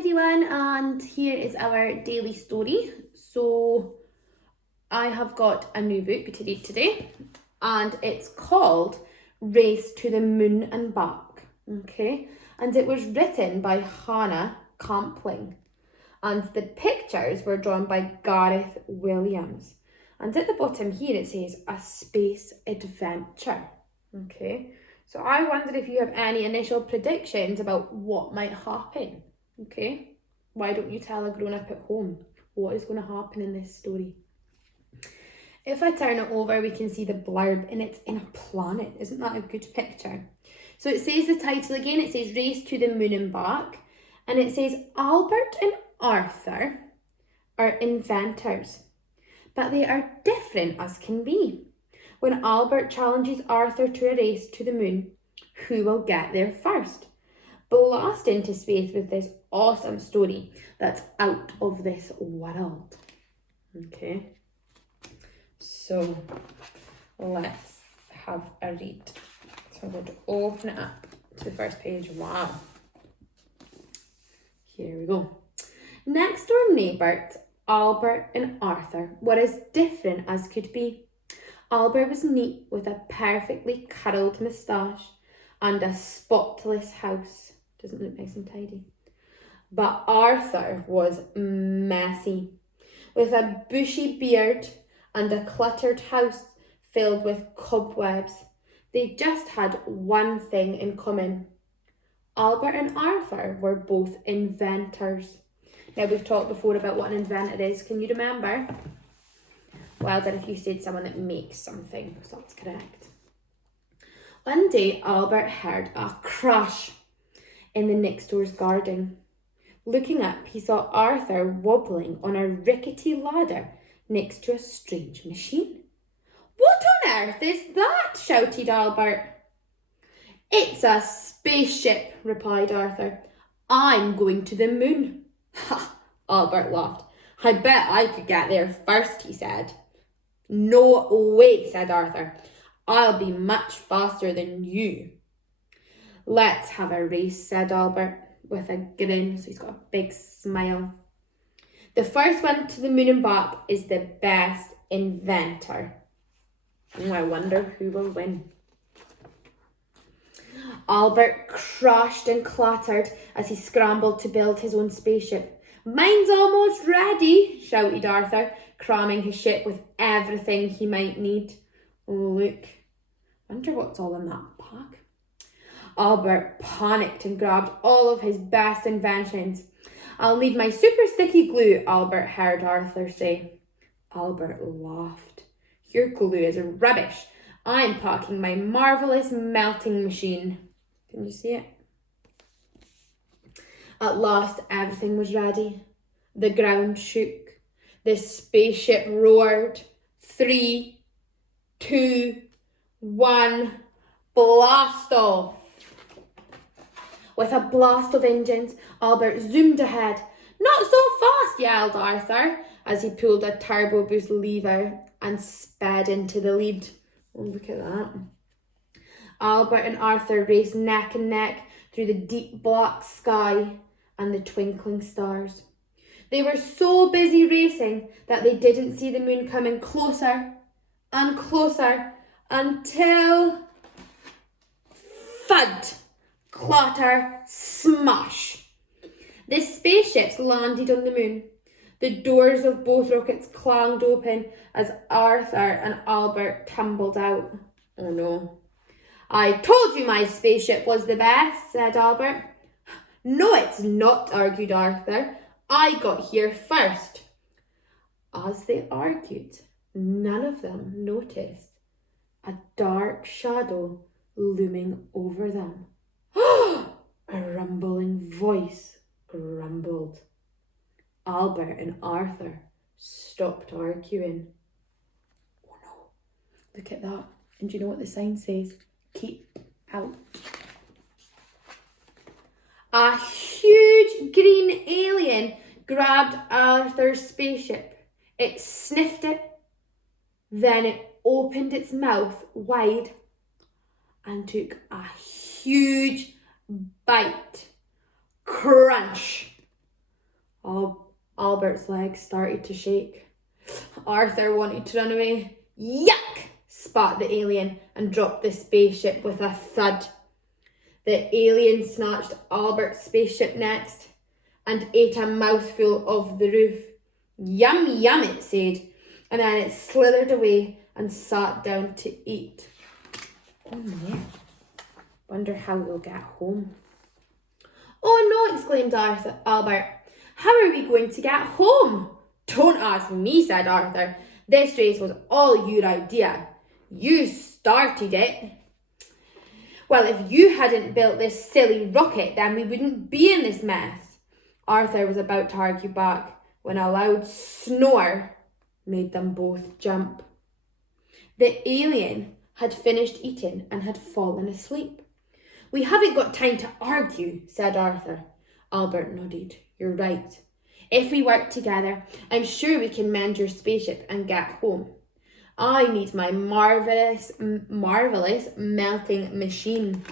everyone, and here is our daily story. So I have got a new book to read today, and it's called Race to the Moon and Back. Okay, and it was written by Hannah Campling, and the pictures were drawn by Gareth Williams. And at the bottom here it says a space adventure. Okay, so I wonder if you have any initial predictions about what might happen. Okay, why don't you tell a grown-up at home what is going to happen in this story? If I turn it over, we can see the blurb, and it's in a planet. Isn't that a good picture? So it says the title again. It says Race to the Moon and Back, and it says Albert and Arthur are inventors, but they are different as can be. When Albert challenges Arthur to a race to the moon, who will get there first? Blast into space with this awesome story that's out of this world. Okay, so let's have a read. So I'm going to open it up to the first page. Wow. Here we go. Next door neighbours, Albert and Arthur, were as different as could be. Albert was neat with a perfectly curled moustache and a spotless house. Doesn't look nice and tidy. But Arthur was messy, with a bushy beard and a cluttered house filled with cobwebs. They just had one thing in common. Albert and Arthur were both inventors. Now, we've talked before about what an inventor is. Can you remember? Well done if you said someone that makes something, so that's correct. One day, Albert heard a crash in the next door's garden. Looking up, he saw Arthur wobbling on a rickety ladder next to a strange machine. "What on earth is that?" shouted Albert. "It's a spaceship," replied Arthur. "I'm going to the moon." "Ha!" Albert laughed. "I bet I could get there first," he said. "No way," said Arthur. "I'll be much faster than you." "Let's have a race," said Albert, with a grin, so he's got a big smile. "The first one to the moon and back is the best inventor." I wonder who will win. Albert crashed and clattered as he scrambled to build his own spaceship. "Mine's almost ready," shouted Arthur, cramming his ship with everything he might need. "Oh, look, wonder what's all in that bag." Albert panicked and grabbed all of his best inventions. "I'll need my super sticky glue," Albert heard Arthur say. Albert laughed. "Your glue is rubbish. I'm packing my marvellous melting machine." Can you see it? At last, everything was ready. The ground shook. The spaceship roared. 3, 2, 1, blast off! With a blast of engines, Albert zoomed ahead. "Not so fast," yelled Arthur as he pulled a turbo boost lever and sped into the lead. Oh, look at that. Albert and Arthur raced neck and neck through the deep black sky and the twinkling stars. They were so busy racing that they didn't see the moon coming closer and closer until... thud! Clatter! Smash! The spaceships landed on the moon. The doors of both rockets clanged open as Arthur and Albert tumbled out. Oh no. "I told you my spaceship was the best," said Albert. "No, it's not," argued Arthur. "I got here first." As they argued, none of them noticed a dark shadow looming over them. A rumbling voice grumbled. Albert and Arthur stopped arguing. Oh no, look at that. And do you know what the sign says? Keep out. A huge green alien grabbed Arthur's spaceship. It sniffed it, then it opened its mouth wide and took a huge bite. Crunch! Albert's legs started to shake. Arthur wanted to run away. Yuck! Spat the alien and dropped the spaceship with a thud. The alien snatched Albert's spaceship next and ate a mouthful of the roof. Yum, yum, it said, and then it slithered away and sat down to eat. Oh no, wonder how we'll get home. Oh no, exclaimed Albert. How are we going to get home? Don't ask me, said Arthur. This race was all your idea. You started it. Well, if you hadn't built this silly rocket, then we wouldn't be in this mess. Arthur was about to argue back when a loud snore made them both jump. The alien had finished eating and had fallen asleep. We haven't got time to argue, said Arthur. Albert nodded. You're right. If we work together, I'm sure we can mend your spaceship and get home. I need my marvellous melting machine.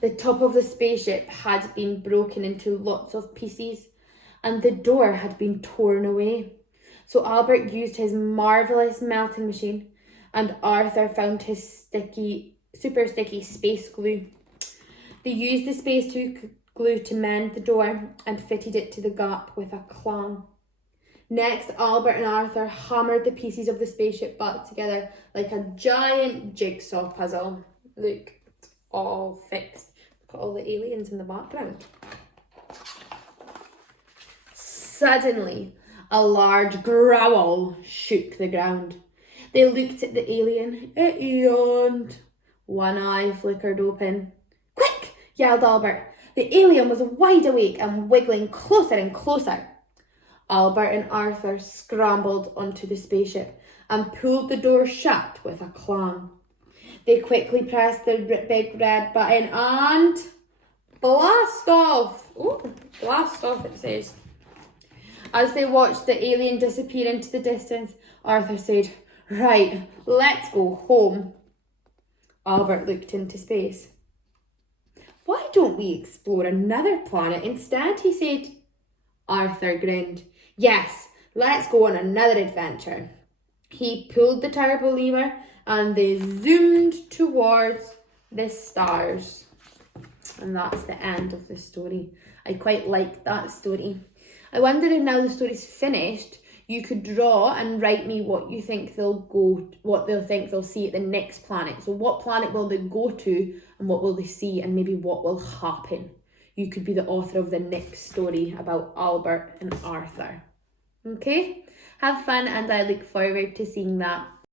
The top of the spaceship had been broken into lots of pieces and the door had been torn away. So Albert used his marvellous melting machine and Arthur found his super sticky space glue. They used the space glue to mend the door and fitted it to the gap with a clang. Next, Albert and Arthur hammered the pieces of the spaceship back together like a giant jigsaw puzzle. Look, it's all fixed. Look at all the aliens in the background. Suddenly, a large growl shook the ground. They looked at the alien. It yawned. One eye flickered open. Quick! Yelled Albert. The alien was wide awake and wiggling closer and closer. Albert and Arthur scrambled onto the spaceship and pulled the door shut with a clang. They quickly pressed the big red button and blast off. Oh, blast off it says. As they watched the alien disappear into the distance, Arthur said, Right, let's go home. Albert looked into space. Why don't we explore another planet instead, he said. Arthur grinned. Yes, let's go on another adventure. He pulled the turbo lever and they zoomed towards the stars. And that's the end of the story. I quite liked that story. I wonder if now the story's finished, you could draw and write me what you think what they'll think they'll see at the next planet. So what planet will they go to and what will they see and maybe what will happen? You could be the author of the next story about Albert and Arthur. Okay? Have fun and I look forward to seeing that.